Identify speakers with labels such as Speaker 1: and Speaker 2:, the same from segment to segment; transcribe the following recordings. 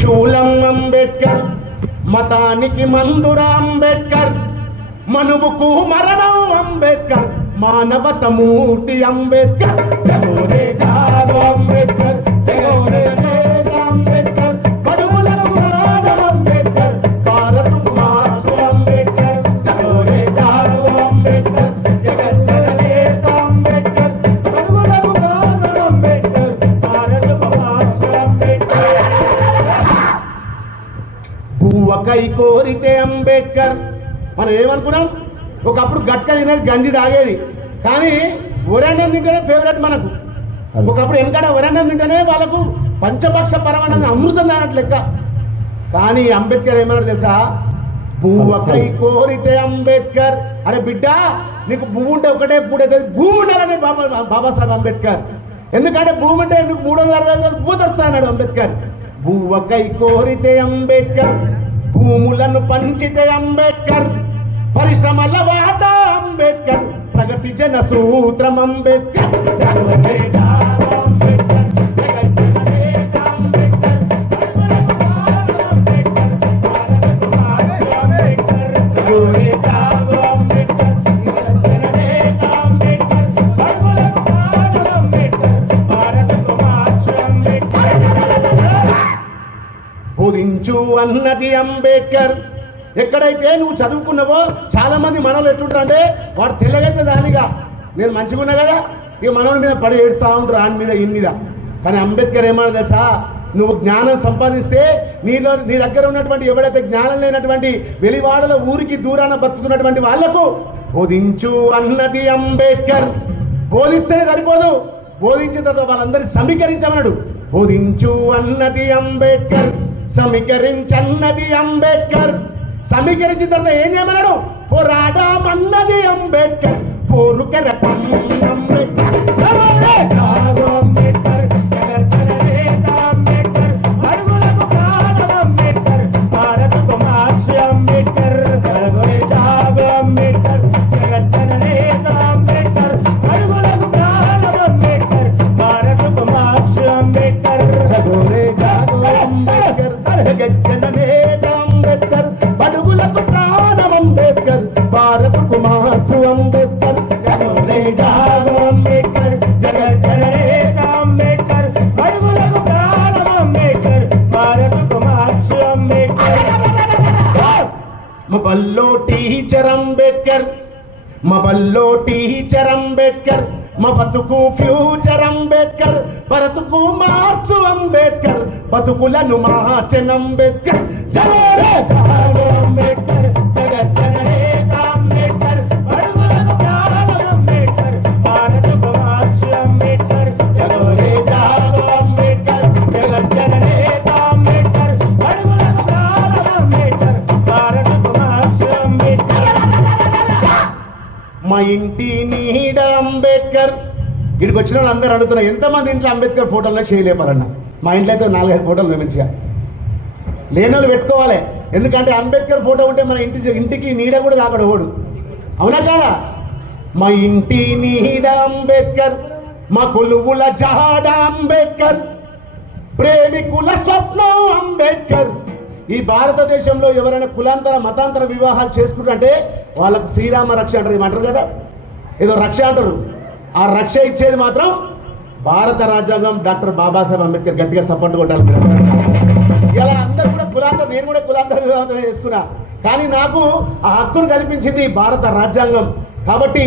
Speaker 1: శూలం అంబేద్కర్ మతానికి మందురా అంబేద్కర్ మనువుకు మరణం అంబేద్కర్ మానవతమూర్తి అంబేద్కర్. పువ్వకై కోరితే అంబేద్కర్. మనం ఏమనుకున్నాం? ఒకప్పుడు గట్క తినేది గంజి తాగేది. కానీ ఒరండం తింటేనే ఫేవరెట్ మనకు. ఒకప్పుడు వెనకడ ఒరండం తింటేనే వాళ్ళకు పంచపక్ష పరమాణం అమృతం తాగట్టు లెక్క. కానీ అంబేద్కర్ ఏమన్నాడు తెలుసా? పువ్వకై కోరితే అంబేద్కర్. అరే బిడ్డ నీకు భూమి ఉంటే ఒకటే పూడైతే భూమి ఉండాలని బాబా బాబాసాహెబ్ అంబేద్కర్. ఎందుకంటే భూమి ఉంటే నీకు మూడు వందల అరవై ఐదు అంబేద్కర్. భూవకై కోరితే అంబేద్కర్. భూములను పంచితే అంబేద్కర్ పరిశ్రమల వాట అంబేద్కర్ ప్రగతి జన సూత్రం అంబేద్కర్ అంబేద్కర్, బోధించు అన్నది అంబేద్కర్. ఎక్కడైతే నువ్వు చదువుకున్నావో చాలా మంది మనోళ్ళు ఎట్లుంటారంటే వాడు తెల్లగైతే దానిగా నేను మంచిగా ఉన్నా కదా? ఇక మనోడి మీద పడి ఏడుస్తా ఉంటారు ఆయన మీద ఇన్ మీద. కానీ అంబేద్కర్ ఏమన్నా తెలుసా? నువ్వు జ్ఞానం సంపాదిస్తే నీలో నీ దగ్గర ఉన్నటువంటి ఎవడైతే జ్ఞానం లేనటువంటి వెలివాడల ఊరికి దూరాన బతుకుతున్నటువంటి వాళ్ళకు బోధించు అన్నది అంబేద్కర్. బోధిస్తేనే సరిపోదు. బోధించిన తర్వాత వాళ్ళందరినీ సమీకరించమన్నాడు. బోధించు అన్నది అంబేద్కర్. సమీకరించన్నది అంబేద్కర్. సమీకరించిన తర్వాత ఏం చేయమన్నాడు? పోరాడమన్నది అంబేద్కర్. పోరుకెరటం అంబేద్కర్. అంబేద్కర్, అంబేద్కర్, అడుగులకు ప్రాణం అంబేద్కర్, భారతకు మార్చు అంబేద్కర్, జగమే అంబేద్కర్, జగజ్జననేత అంబేద్కర్, అడుగులకు ప్రాణం అంబేద్కర్, భారతకు మార్చు అంబేద్కర్. మా టీచర్ అంబేద్కర్ మా టీచర్ అంబేద్కర్ మా బతుకు ఫ్యూచర్ అంబేద్కర్ బతుకు మార్చు అంబేద్కర్ బతుకులను మార్చన్ అంబేద్కర్. జవహరే జాగో ఇక్కడికి వచ్చిన వాళ్ళు అందరూ అడుగుతున్నారు ఎంతమంది ఇంట్లో అంబేద్కర్ ఫోటోలో చేయలేపారన్న మా ఇంట్లో అయితే నాలుగైదు ఫోటోలు ఉన్నాయి మంచిగా లేని వాళ్ళు పెట్టుకోవాలి. ఎందుకంటే అంబేద్కర్ ఫోటో ఉంటే మన ఇంటి ఇంటికి నీడ కూడా రాకడు ఓడు అవునా కాదా? మా ఇంటి నీడ అంబేద్కర్ మా కొలువుల జహాడ అంబేద్కర్ ప్రేమికుల స్వప్నం అంబేద్కర్. ఈ భారతదేశంలో ఎవరైనా కులాంతర మతాంతర వివాహాలు చేసుకుంటుంటే వాళ్ళకు శ్రీరామ రక్ష అంటారు ఏమంటారు కదా? ఏదో రక్ష అంటారు. ఆ రక్ష ఇచ్చేది మాత్రం భారత రాజ్యాంగం డాక్టర్ బాబాసాహెబ్ అంబేద్కర్ గట్టిగా సపోర్ట్ కొట్టాలి. ఇలా అందరు కూడా కులాంతరం నేను కూడా కులాంతర వివాహం చేసుకున్నా. కానీ నాకు ఆ హక్కును కనిపించింది భారత రాజ్యాంగం. కాబట్టి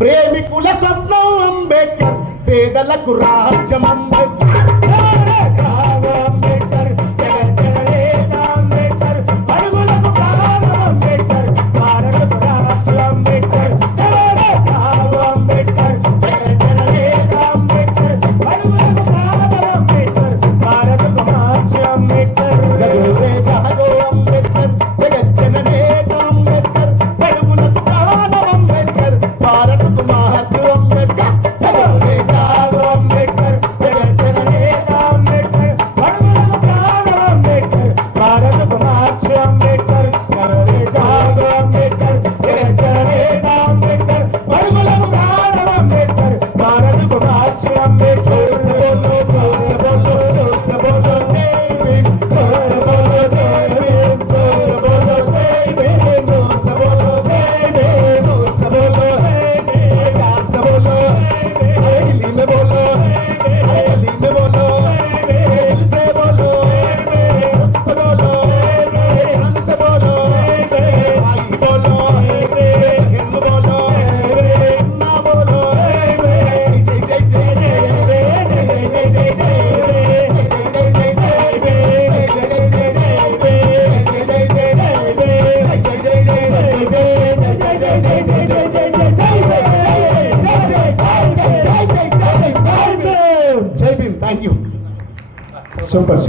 Speaker 1: ప్రేమికుల స్వప్నం అంబేద్కర్ పేదలకు రాజ్యం అంబేద్కర్. son
Speaker 2: personas